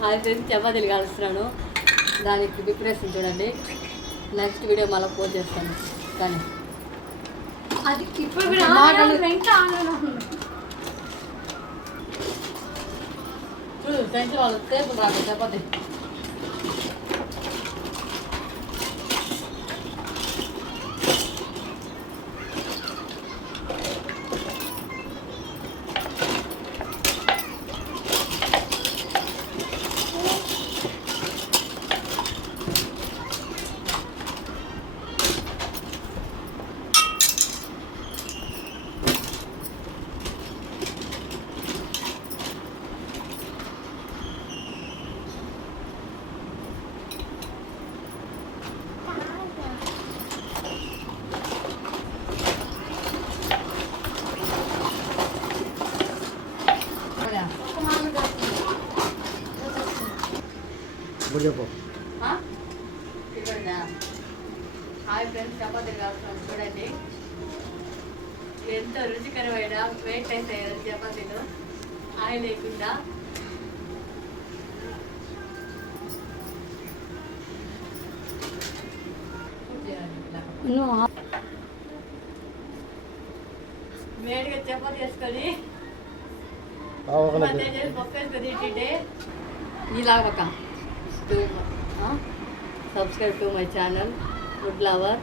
Hi friends, చపాతీలు కాలుస్తున్నాను. దానికి preparation చూడండి. నెక్స్ట్ వీడియో మళ్ళీ పోస్ట్ చేస్తాను. కానీ అది ఇప్పుడు చూడు ఫ్రెండ్స్ వాళ్ళు టేబుల్ రాదు చపాతీ. హాయ్ ఫ్రెండ్స్, చపాతీలు కాల్చుతాను చూడండి. ఎంతో రుచికరమైన వెయిట్ అయితే చపాతీలు ఆయిల్ లేకుండా. వేడిగా చపాతీ వేసుకొని పప్పు వేసుకొని తింటే ఇలాగ. Subscribe to my channel, Food Lover.